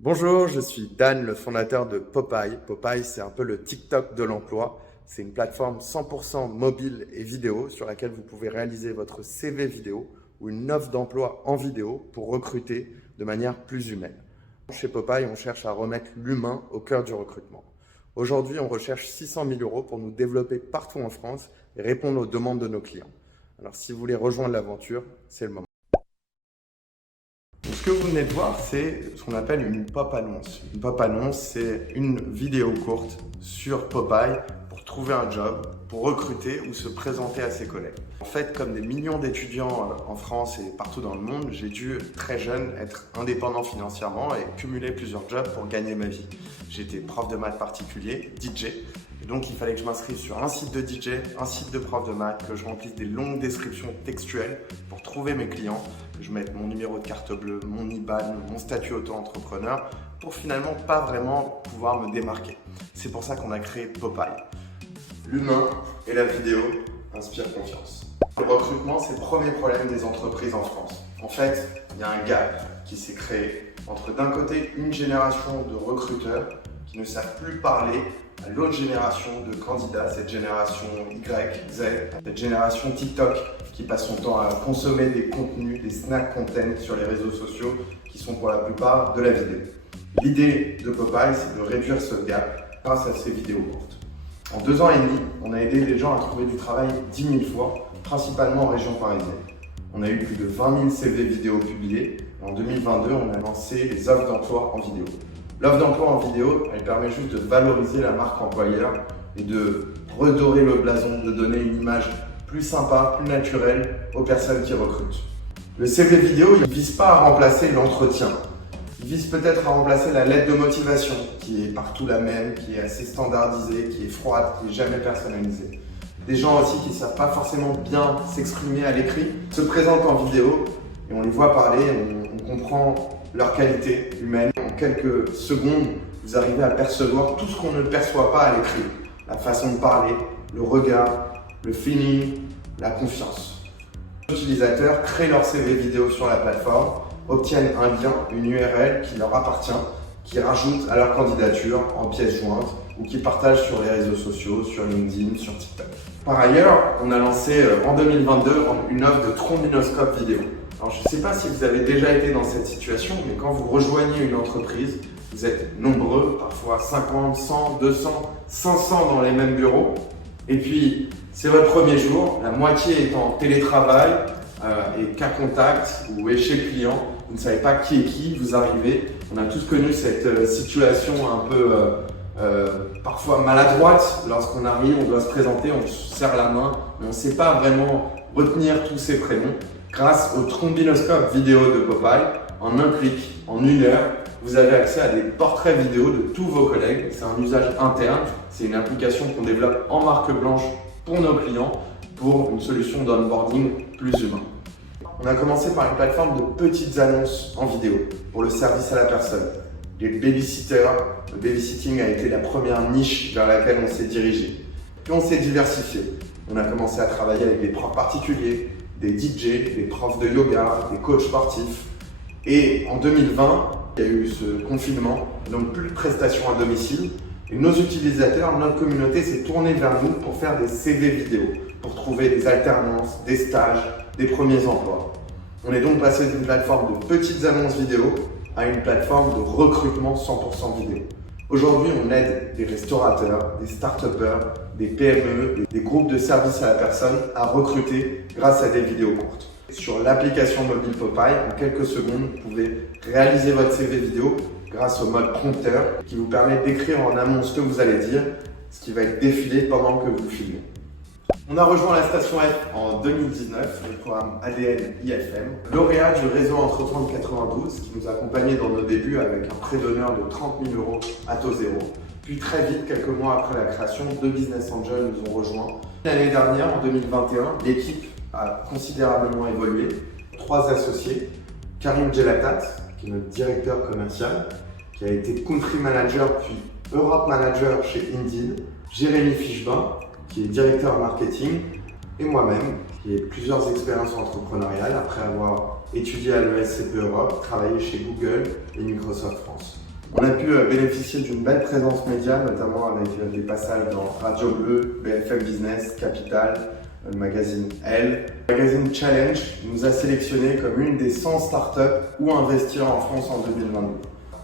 Bonjour, je suis Dan, le fondateur de Popeye. Popeye, c'est un peu le TikTok de l'emploi. C'est une plateforme 100% mobile et vidéo sur laquelle vous pouvez réaliser votre CV vidéo ou une offre d'emploi en vidéo pour recruter de manière plus humaine. Chez Popeye, on cherche à remettre l'humain au cœur du recrutement. Aujourd'hui, on recherche 600 000 euros pour nous développer partout en France et répondre aux demandes de nos clients. Alors, si vous voulez rejoindre l'aventure, c'est le moment. Ce que vous venez de voir, c'est ce qu'on appelle une pop-annonce. Une pop-annonce, c'est une vidéo courte sur Popeye pour trouver un job, pour recruter ou se présenter à ses collègues. En fait, comme des millions d'étudiants en France et partout dans le monde, j'ai dû très jeune être indépendant financièrement et cumuler plusieurs jobs pour gagner ma vie. J'étais prof de maths particulier, DJ. Et donc, il fallait que je m'inscrive sur un site de DJ, un site de prof de maths, que je remplisse des longues descriptions textuelles pour trouver mes clients, que je mette mon numéro de carte bleue, mon IBAN, mon statut auto-entrepreneur, pour finalement pas vraiment pouvoir me démarquer. C'est pour ça qu'on a créé Popeye. L'humain et la vidéo inspirent confiance. Le recrutement, c'est le premier problème des entreprises en France. En fait, il y a un gap qui s'est créé entre d'un côté une génération de recruteurs qui ne savent plus parler à l'autre génération de candidats, cette génération Y, Z, cette génération TikTok qui passe son temps à consommer des contenus, des snack content sur les réseaux sociaux qui sont pour la plupart de la vidéo. L'idée de Popeye, c'est de réduire ce gap grâce à ces vidéos courtes. En 2 ans et demi, on a aidé les gens à trouver du travail 10 000 fois, principalement en région parisienne. On a eu plus de 20 000 CV vidéo publiés. En 2022, on a lancé les offres d'emploi en vidéo. L'offre d'emploi en vidéo, elle permet juste de valoriser la marque employeur et de redorer le blason, de donner une image plus sympa, plus naturelle aux personnes qui recrutent. Le CV vidéo, il ne vise pas à remplacer l'entretien. Il vise peut-être à remplacer la lettre de motivation, qui est partout la même, qui est assez standardisée, qui est froide, qui n'est jamais personnalisée. Des gens aussi qui ne savent pas forcément bien s'exprimer à l'écrit se présentent en vidéo et on les voit parler, on comprend leur qualité humaine. En quelques secondes, vous arrivez à percevoir tout ce qu'on ne perçoit pas à l'écrit. La façon de parler, le regard, le feeling, la confiance. Les utilisateurs créent leur CV vidéo sur la plateforme, obtiennent un lien, une URL qui leur appartient, qui rajoutent à leur candidature en pièce jointe ou qui partagent sur les réseaux sociaux, sur LinkedIn, sur TikTok. Par ailleurs, on a lancé en 2022 une offre de trombinoscope vidéo. Alors, je ne sais pas si vous avez déjà été dans cette situation, mais quand vous rejoignez une entreprise, vous êtes nombreux, parfois 50, 100, 200, 500 dans les mêmes bureaux. Et puis, c'est votre premier jour, la moitié est en télétravail et cas contact ou est chez le client. Vous ne savez pas qui est qui, vous arrivez. On a tous connu cette situation un peu parfois maladroite. Lorsqu'on arrive, on doit se présenter, on se serre la main, mais on ne sait pas vraiment retenir tous ses prénoms. Grâce au trombinoscope vidéo de Popeye, en un clic, en 1 heure, vous avez accès à des portraits vidéo de tous vos collègues. C'est un usage interne, c'est une application qu'on développe en marque blanche pour nos clients pour une solution d'onboarding plus humain. On a commencé par une plateforme de petites annonces en vidéo pour le service à la personne. Les babysitters, le babysitting a été la première niche vers laquelle on s'est dirigé. Puis on s'est diversifié. On a commencé à travailler avec des profs particuliers, des DJ, des profs de yoga, des coachs sportifs. Et en 2020, il y a eu ce confinement, donc plus de prestations à domicile. Et nos utilisateurs, notre communauté s'est tournée vers nous pour faire des CV vidéo, pour trouver des alternances, des stages, des premiers emplois. On est donc passé d'une plateforme de petites annonces vidéo à une plateforme de recrutement 100% vidéo. Aujourd'hui, on aide des restaurateurs, des start-upers, des PME, des groupes de services à la personne à recruter grâce à des vidéos courtes. Sur l'application mobile Popeye, en quelques secondes, vous pouvez réaliser votre CV vidéo grâce au mode prompteur qui vous permet d'écrire en amont ce que vous allez dire, ce qui va être défilé pendant que vous filmez. On a rejoint la station F en 2019, le programme ADN IFM, lauréat du réseau Entreprendre 92 qui nous a accompagnés dans nos débuts avec un prêt d'honneur de 30 000 euros à taux zéro. Puis très vite, quelques mois après la création, 2 business angels nous ont rejoints. L'année dernière, en 2021, l'équipe a considérablement évolué. 3 associés, Karim Djelatat, qui est notre directeur commercial, qui a été country manager puis Europe manager chez Indeed, Jérémy Fichebin, qui est directeur marketing, et moi-même, qui ai plusieurs expériences entrepreneuriales après avoir étudié à l'ESCP Europe, travaillé chez Google et Microsoft France. On a pu bénéficier d'une belle présence média, notamment avec des passages dans Radio Bleu, BFM Business, Capital, le magazine Elle. Le magazine Challenge nous a sélectionné comme une des 100 startups où investir en France en 2022.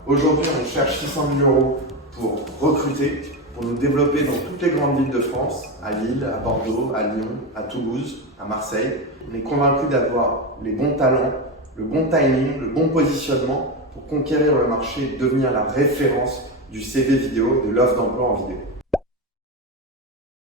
Aujourd'hui, on cherche 600 000 € pour recruter, pour nous développer dans toutes les grandes villes de France, à Lille, à Bordeaux, à Lyon, à Toulouse, à Marseille. On est convaincu d'avoir les bons talents, le bon timing, le bon positionnement pour conquérir le marché et devenir la référence du CV vidéo, de l'offre d'emploi en vidéo.